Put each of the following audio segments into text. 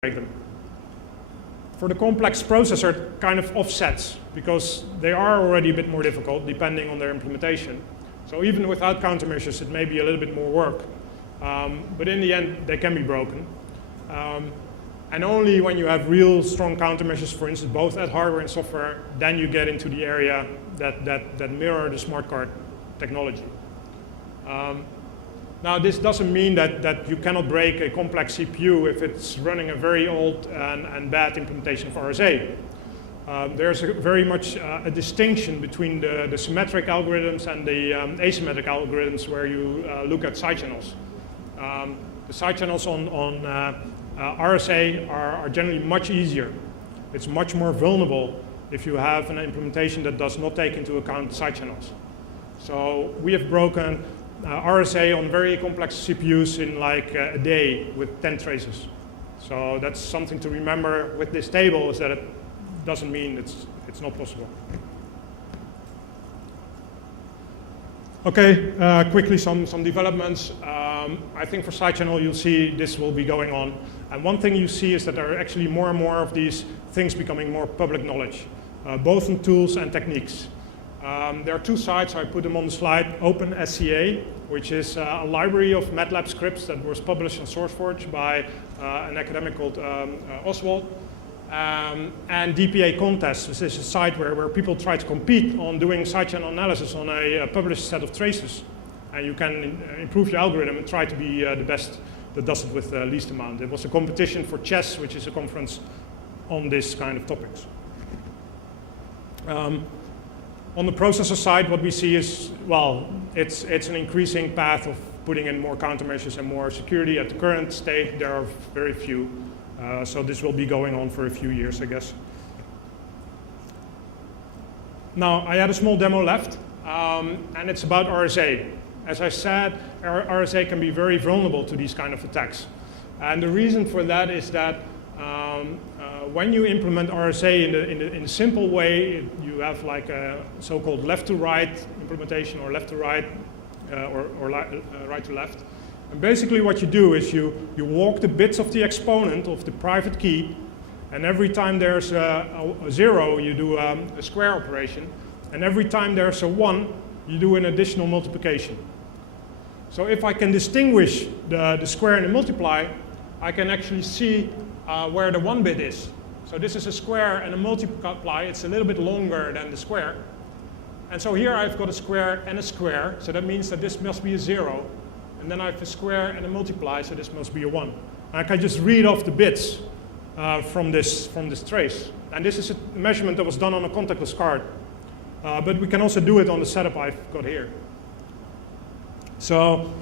break them. For the complex processor, kind of offsets, because they are already a bit more difficult depending on their implementation. So even without countermeasures, it may be a little bit more work. But in the end, they can be broken. And only when you have real strong countermeasures, for instance, both at hardware and software, then you get into the area that mirror the smart card technology. Now, this doesn't mean that you cannot break a complex CPU if it's running a very old and bad implementation of RSA. There's very much a distinction between the symmetric algorithms and the asymmetric algorithms where you look at side channels. The side channels on RSA are generally much easier. It's much more vulnerable if you have an implementation that does not take into account side channels. So we have broken RSA on very complex CPUs in like a day with 10 traces. So that's something to remember with this table, is that it doesn't mean it's not possible. Okay, quickly some developments. I think for side channel you'll see this will be going on. And one thing you see is that there are actually more and more of these things becoming more public knowledge, both in tools and techniques. There are two sites, I put them on the slide. OpenSCA, which is a library of MATLAB scripts that was published on SourceForge by an academic called Oswald. And DPA Contest, which is a site where people try to compete on doing side channel analysis on a published set of traces. And you can improve your algorithm and try to be the best that does it with the least amount. It was a competition for chess, which is a conference on this kind of topics. On the processor side, what we see is, well, it's an increasing path of putting in more countermeasures and more security. At the current state, there are very few. So this will be going on for a few years, I guess. Now, I had a small demo left, and it's about RSA. As I said, RSA can be very vulnerable to these kind of attacks. And the reason for that is that when you implement RSA in a simple way, you have like a so-called left-to-right implementation, or left-to-right, or right-to-left. And basically what you do is you walk the bits of the exponent of the private key, and every time there's a 0, you do a square operation, and every time there's a 1, you do an additional multiplication. So if I can distinguish the square and the multiply, I can actually see where the 1 bit is. So this is a square and a multiply. It's a little bit longer than the square. And so here I've got a square and a square, so that means that this must be a 0. And then I have a square and a multiply, so this must be a 1. And I can just read off the bits from this trace. And this is a measurement that was done on a contactless card. But we can also do it on the setup I've got here. So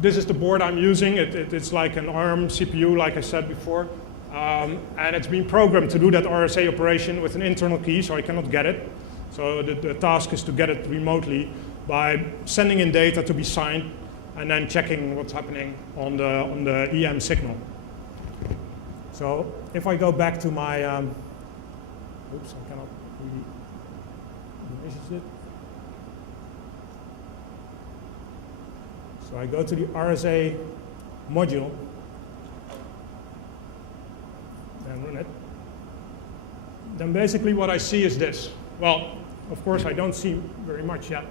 this is the board I'm using. It's like an ARM CPU, like I said before. And it's been programmed to do that RSA operation with an internal key, so I cannot get it. So the task is to get it remotely by sending in data to be signed and then checking what's happening on the EM signal. So if I go back to my, oops, I cannot really measure it. So I go to the RSA module and run it. Then basically what I see is this. Well, of course I don't see very much yet.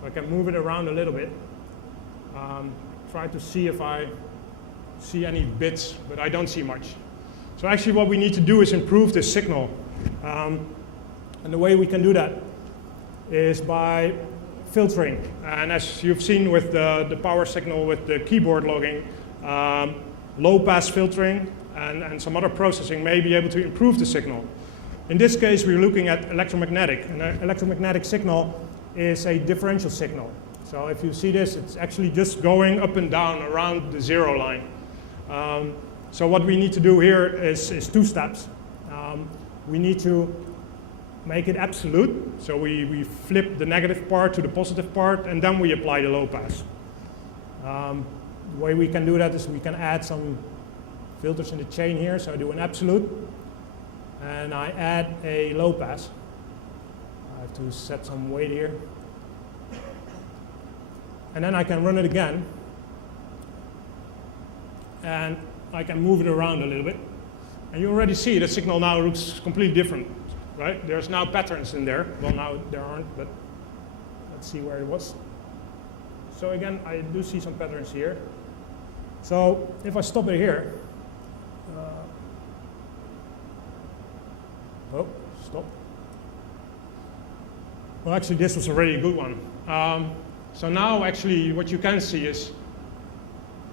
So I can move it around a little bit. Try to see if I see any bits, but I don't see much. So actually what we need to do is improve this signal. And the way we can do that is by filtering. And as you've seen with the power signal with the keyboard logging, low-pass filtering and some other processing may be able to improve the signal. In this case, we're looking at electromagnetic. And an electromagnetic signal is a differential signal. So if you see this, it's actually just going up and down around the 0 line. So what we need to do here is two steps. We need to make it absolute. So we flip the negative part to the positive part, and then we apply the low pass. The way we can do that is we can add some filters in the chain here. So I do an absolute, and I add a low pass. I have to set some weight here. And then I can run it again. And I can move it around a little bit. And you already see the signal now looks completely different, right? There's now patterns in there. Well, now there aren't, but let's see where it was. So again, I do see some patterns here. So if I stop it here, oh, stop. Well, actually, this was already a good one. So now, actually, what you can see is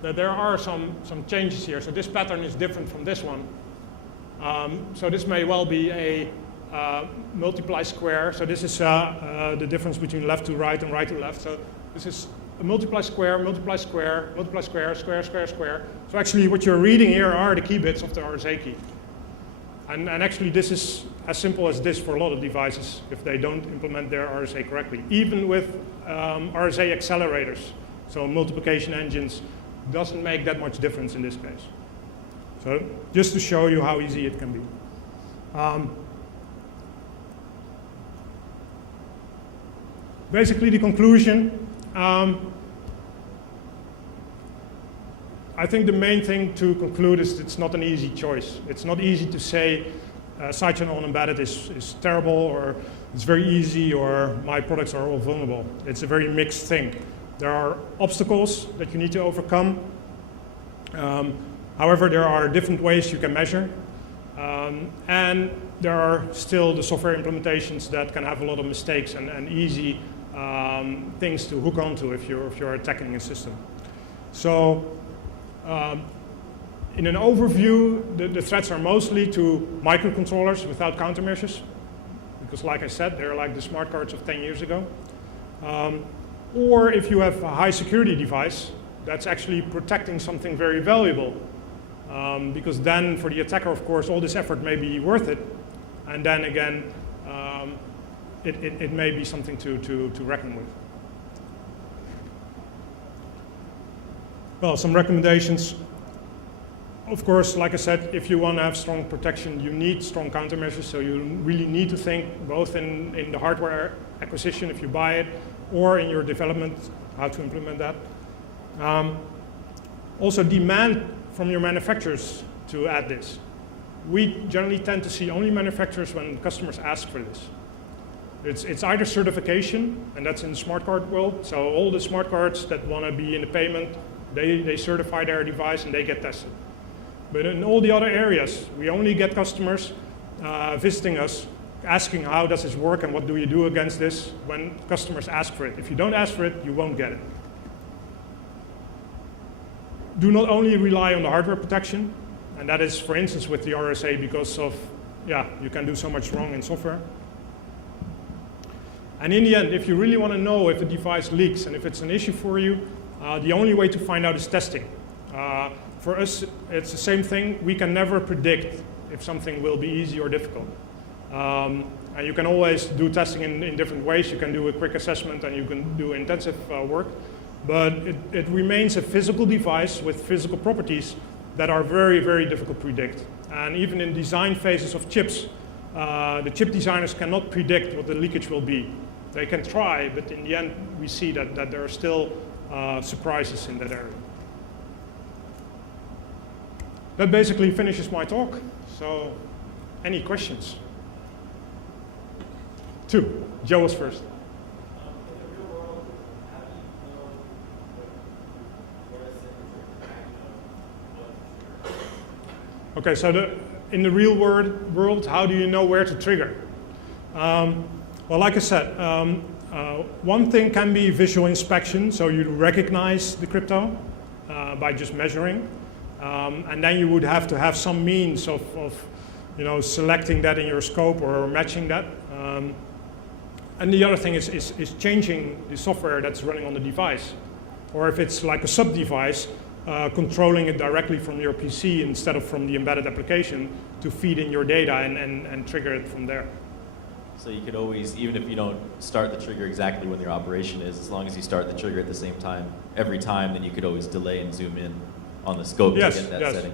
that there are some changes here. So this pattern is different from this one. So this may well be a multiply square. So this is the difference between left to right and right to left. So this is a multiply square, multiply square, multiply square, square, square, square. So actually what you're reading here are the key bits of the RSA key. And actually this is as simple as this for a lot of devices if they don't implement their RSA correctly. Even with RSA accelerators, so multiplication engines, doesn't make that much difference in this case. So just to show you how easy it can be. Basically the conclusion, I think the main thing to conclude is it's not an easy choice. It's not easy to say side channel embedded is terrible, or it's very easy, or my products are all vulnerable. It's a very mixed thing. There are obstacles that you need to overcome. However, there are different ways you can measure. And there are still the software implementations that can have a lot of mistakes and easy things to hook onto if you're attacking a system. So in an overview, the threats are mostly to microcontrollers without countermeasures, because like I said, they're like the smart cards of 10 years ago. Or if you have a high security device that's actually protecting something very valuable, because then for the attacker, of course, all this effort may be worth it, and then again, it may be something to reckon with. Well, some recommendations. Of course, like I said, if you want to have strong protection, you need strong countermeasures, so you really need to think both in the hardware acquisition, if you buy it, or in your development, how to implement that. Also demand from your manufacturers to add this. We generally tend to see only manufacturers when customers ask for this. It's either certification, and that's in the smart card world, so all the smart cards that want to be in the payment, they certify their device and they get tested. But in all the other areas, we only get customers visiting us, asking how does this work and what do you do against this when customers ask for it. If you don't ask for it, you won't get it. Do not only rely on the hardware protection, and that is, for instance, with the RSA, because of, you can do so much wrong in software. And in the end, if you really want to know if a device leaks and if it's an issue for you, the only way to find out is testing. For us, it's the same thing. We can never predict if something will be easy or difficult. And you can always do testing in different ways. You can do a quick assessment and you can do intensive work. But it remains a physical device with physical properties that are very, very difficult to predict. And even in design phases of chips, the chip designers cannot predict what the leakage will be. They can try, but in the end, we see that there are still surprises in that area. That basically finishes my talk. So, any questions? 2. Joe was first. Okay, so in the real world, how do you know where to trigger? Well, like I said, one thing can be visual inspection, so you recognize the crypto by just measuring, and then you would have to have some means of selecting that in your scope or matching that. And the other thing is changing the software that's running on the device, or if it's like a sub-device, controlling it directly from your PC instead of from the embedded application to feed in your data and trigger it from there. So you could always, even if you don't start the trigger exactly when your operation is, as long as you start the trigger at the same time, every time, then you could always delay and zoom in on the scope to get that setting.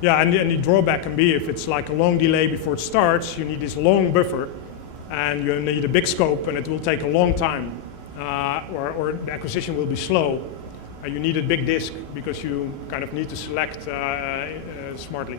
Yeah, and the drawback can be if it's like a long delay before it starts, you need this long buffer, and you need a big scope, and it will take a long time, or the acquisition will be slow. You need a big disk because you kind of need to select smartly.